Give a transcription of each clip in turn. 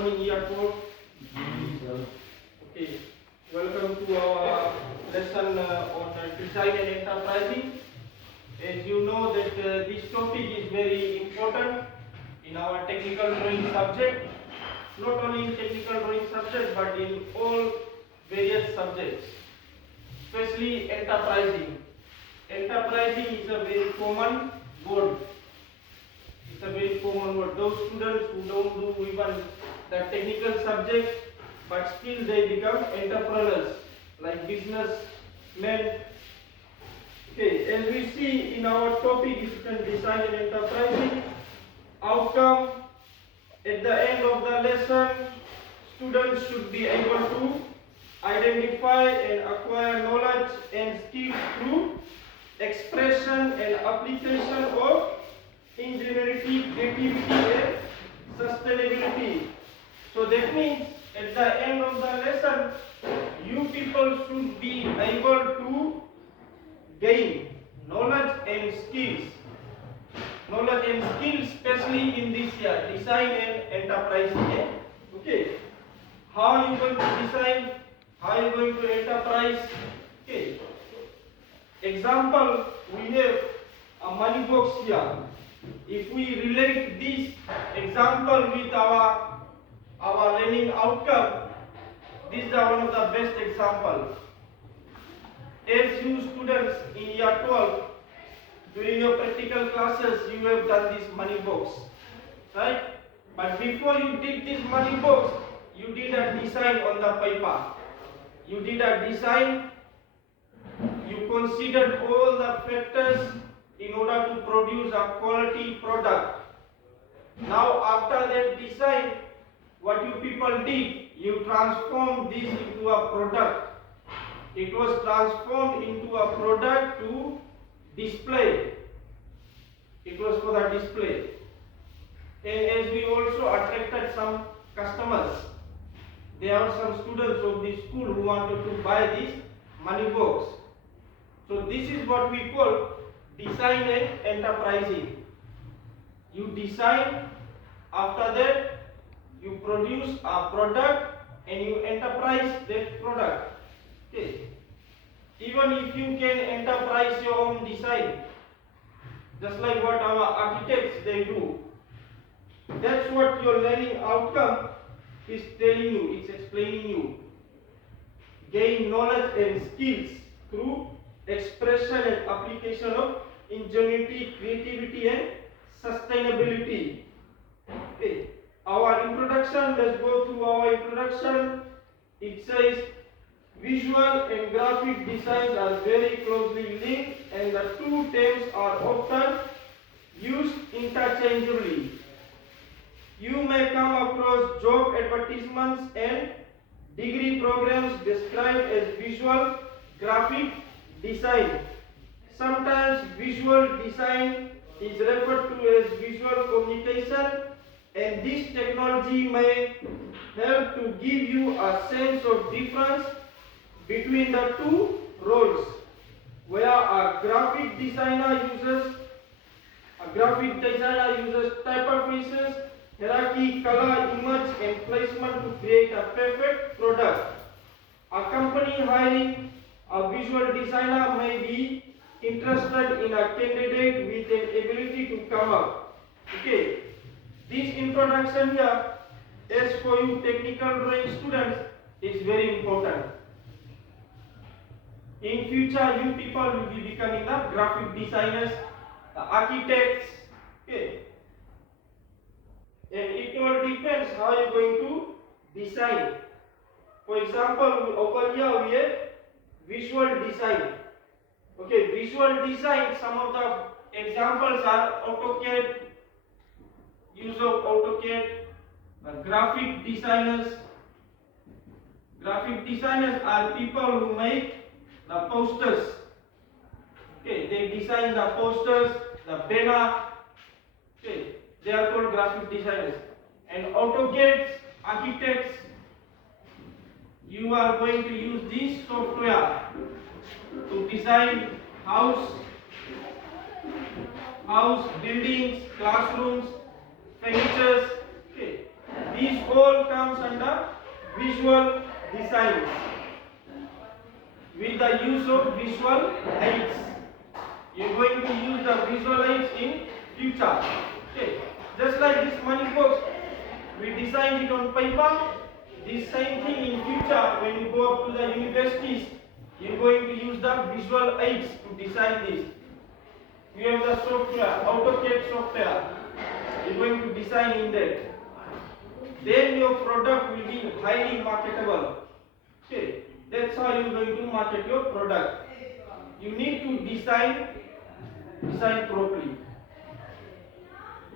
morning, year 4. Okay, welcome to our lesson on design and enterprising. As you know that this topic is very important in our technical drawing subject, not only in technical drawing subject but in all various subjects, especially enterprising. Enterprising is a very common word. It's a very common word. Those students who don't do even the technical subject but still they become entrepreneurs, like businessmen. Okay, as we see in our topic is design and enterprising. Outcome at the end of the lesson, students should be able to identify and acquire knowledge and skills through expression and application of ingenuity, creativity and sustainability. So that means at the end of the lesson, you people should be able to gain knowledge and skills. Knowledge and skills especially in this year, design and enterprising. Okay. How are you going to design? How are you going to enterprise? Okay. Example, we have a money box here. If we relate this example with our learning outcome, this is one of the best example. As you students in year 12, during your practical classes, you have done this money box, right? But before you did this money box, you did a design on the paper. You did a design. You considered all the factors in order to produce a quality product. Now after that design, what you people did, you transformed this into a product. It was transformed into a product to display. It was for the display. And as we also attracted some customers, there are some students of this school who wanted to buy this money box. So this is what we call design and enterprising. You design, after that you produce a product and you enterprise that product. Okay. Even if you can enterprise your own design, just like what our architects they do, that's what your learning outcome is telling you, it's explaining you. Gain knowledge and skills through expression and application of ingenuity, creativity and sustainability. Okay. Our introduction, let's go through our introduction. It says visual and graphic designs are very closely linked and the two terms are often used interchangeably. You may come across job advertisements and degree programs described as visual graphic design. Sometimes visual design is referred to as visual communication, and this technology may help to give you a sense of difference between the two roles, where a graphic designer uses typefaces, hierarchy, color, image and placement to create a perfect product. A company hiring a visual designer may be interested in a candidate with an ability to come up. Okay. This introduction here, as for you technical drawing students, is very important. In future, you people will be becoming the graphic designers, the architects. Okay. And it all depends how you are going to design. For example, over here we have visual design. Okay, visual design, some of the examples are AutoCAD, use of AutoCAD, graphic designers. Graphic designers are people who make the posters. Okay, they design the posters, the banner. Okay, they are called graphic designers. And AutoCAD architects, you are going to use this software to design house, buildings, classrooms, furnitures. Okay. These all comes under visual design with the use of visual aids. You're going to use the visual aids in future. Okay. Just like this money box, we designed it on paper. This same thing in future, when you go up to the universities, you're going to use the visual aids to design this. We have the software, AutoCAD software. You're going to design in that. Then your product will be highly marketable. Okay, that's how you're going to market your product. You need to design properly.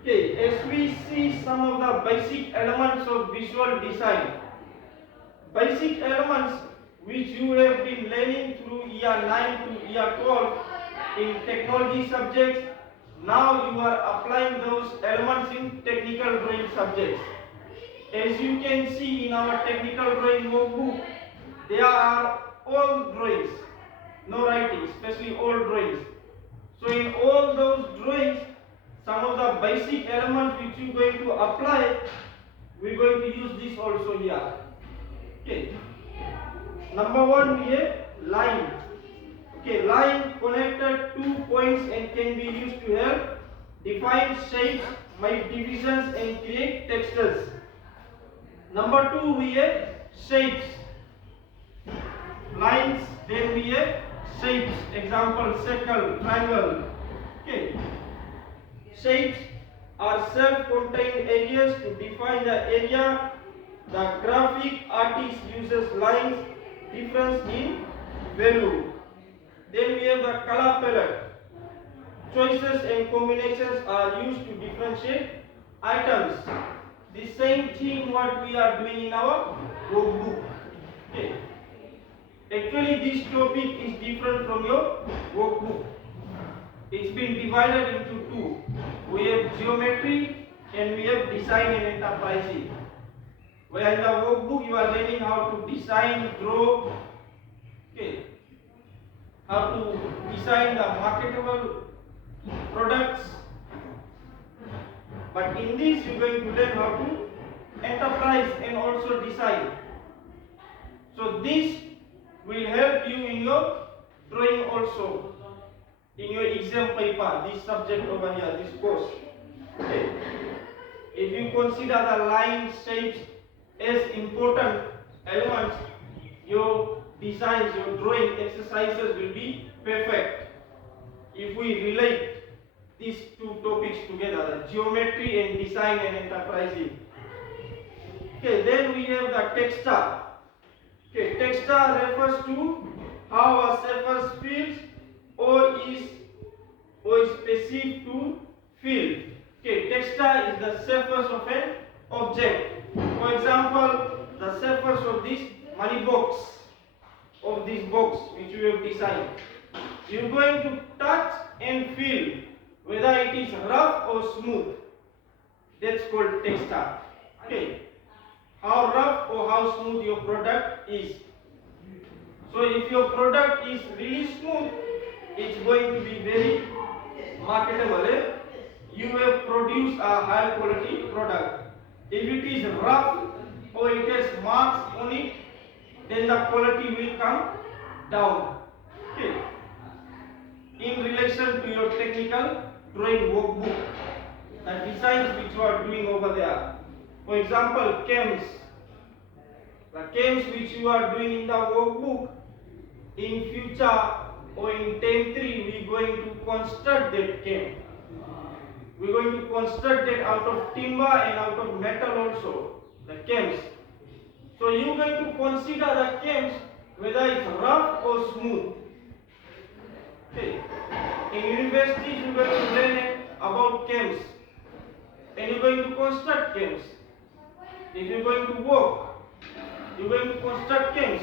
Okay, as we see some of the basic elements of visual design. Basic elements which you have been learning through year 9 to year 12 in technology subjects. Now you are applying those elements in technical drawing subjects. As you can see in our technical drawing workbook, there are all drawings, no writing, especially all drawings. So in all those drawings, some of the basic elements which you are going to apply, we are going to use this also here. Okay. Number one, we have line. Okay, line connected 2 points and can be used to help define shapes, make divisions and create textures. Number two, we have shapes. Lines, then we have shapes. Example, circle, triangle. Okay. Shapes are self-contained areas to define the area. The graphic artist uses lines, difference in value. Then we have the color palette. Choices and combinations are used to differentiate items. The same thing what we are doing in our workbook. Okay. Actually, this topic is different from your workbook. It's been divided into two. We have geometry and we have design and enterprising. Where in the workbook you are learning how to design, draw, okay, how to design the marketable products. But in this you are going to learn how to enterprise and also design. So this will help you in your drawing also, in your exam paper, this subject over here, this course. Okay. If you consider the line, shapes as important elements, your designs, your drawing exercises will be perfect. If we relate these two topics together, the geometry and design and enterprising. Okay, then we have the texture. Okay, texture refers to how a surface feels or is perceived to feel. Okay, texture is the surface of an object. For example, the surface of this money box, of this box which you have designed. You are going to touch and feel whether it is rough or smooth. That's called texture. Okay. How rough or how smooth your product is. So if your product is really smooth, it's going to be very marketable. You have produced a high quality product. If it is rough or it has marks on it, then the quality will come down. Okay. In relation to your technical drawing workbook, the designs which you are doing over there. For example, chems. The chems which you are doing in the workbook, in future or in 10.3, we are going to construct that chem. We are going to construct that out of timber and out of metal also, the chems. So you are going to consider the chems whether it's rough or smooth. Okay. In universities you are going to learn about chems and you are going to construct chems. If you are going to work, you are going to construct chems.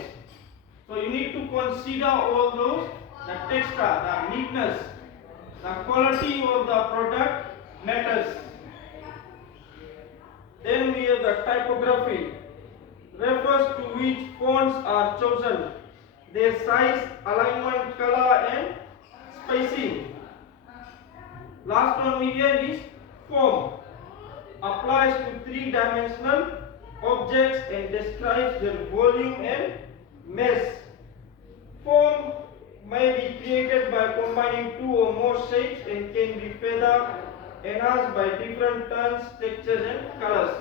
So you need to consider all those, the texture, the neatness, the quality of the product matters. Then we have the typography, refers to which fonts are chosen, their size, alignment, color and spacing. Last one we have is form, applies to three-dimensional objects and describes their volume and mass. Form may be created by combining two or more shapes and can be further enhanced by different tones, textures and colors.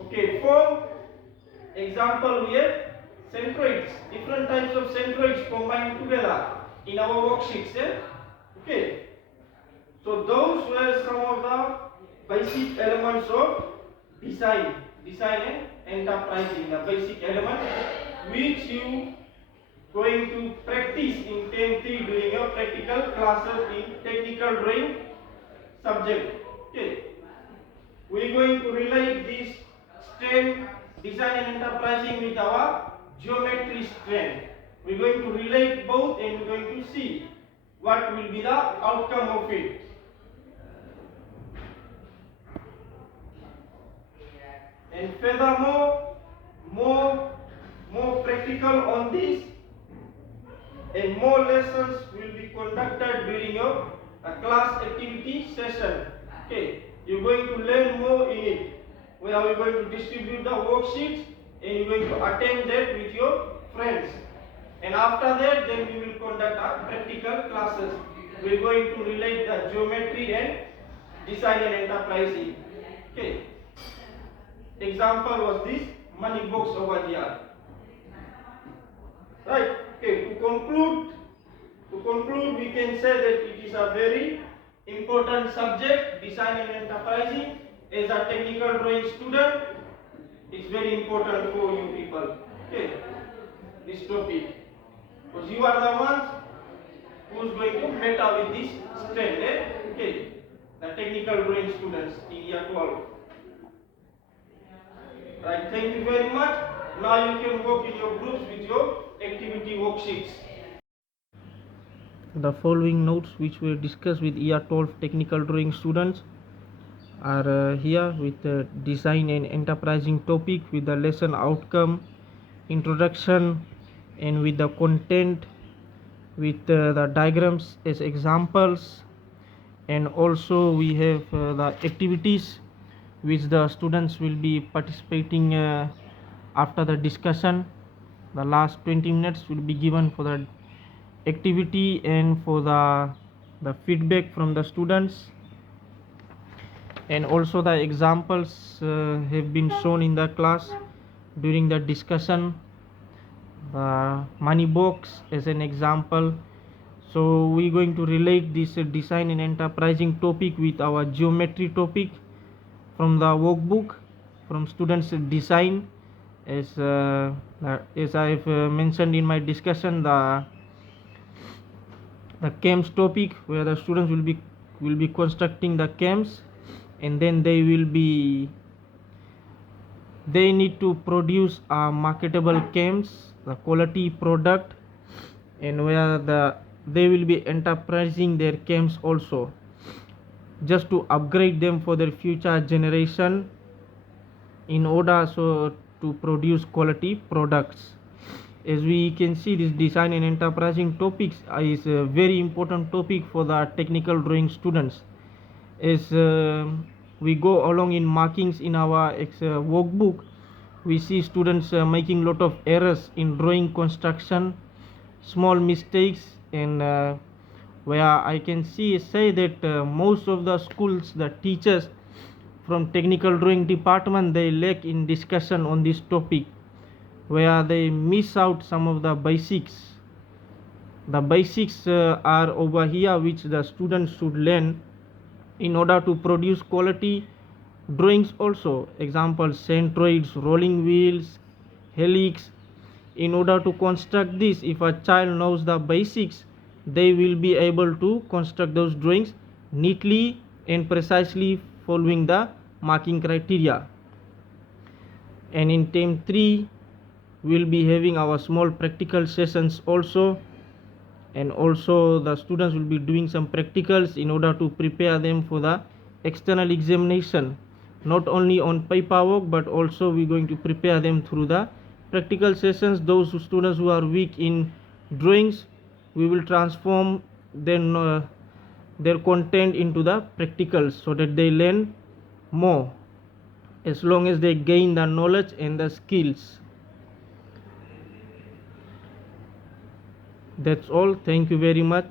Okay, form example we have centroids, different types of centroids combined together in our worksheets. Okay, so those were some of the basic elements of design and enterprising, the basic elements which you going to practice in term 3 during your practical classes in technical drawing subject. Okay, we are going to relate this strand design and enterprising with our geometry strand. We are going to relate both and we are going to see what will be the outcome of it. And furthermore, more practical on this and more lessons will be conducted during your class activity session. Okay, you're going to learn more in it. Where we're going to distribute the worksheets and you're going to attend that with your friends. And after that, then we will conduct our practical classes. We're going to relate the geometry and design and enterprising. Okay. Example was this money box over here. Right. Okay. To conclude, we can say that it is a very important subject, design and enterprising. As a technical drawing student, it's very important for you people. Okay. This topic, because you are the ones who's going to matter with this strand. Okay. The technical drawing students in year 12. Right, thank you very much. Now you can work in your groups with your activity worksheets. The following notes which were discussed with year 12 technical drawing students are here with the design and enterprising topic, with the lesson outcome, introduction, and with the content, with the diagrams as examples, and also we have the activities which the students will be participating after the discussion. The last 20 minutes will be given for the activity and for the feedback from the students, and also the examples have been shown in the class during the discussion. The money box as an example. So we are going to relate this design and enterprising topic with our geometry topic from the workbook from students design. As I've mentioned in my discussion, the cams topic, where the students will be constructing the cams, and then they need to produce a marketable cams, the quality product, and where they will be enterprising their cams also, just to upgrade them for their future generation in order so to produce quality products. As we can see, this design and enterprising topics is a very important topic for the technical drawing students. As we go along in markings in our workbook, we see students making lot of errors in drawing construction, small mistakes, and where I can say that most of the schools, the teachers from technical drawing department, they lack in discussion on this topic, where they miss out some of the basics. The basics are over here, which the students should learn in order to produce quality drawings also. Example, centroids, rolling wheels, helix. In order to construct this, if a child knows the basics, they will be able to construct those drawings neatly and precisely following the marking criteria. And in term 3, we will be having our small practical sessions also, and also the students will be doing some practicals in order to prepare them for the external examination, not only on paperwork but also we are going to prepare them through the practical sessions. Those students who are weak in drawings, we will transform then their content into the practicals so that they learn more. as long as they gain the knowledge and the skills. That's all. Thank you very much.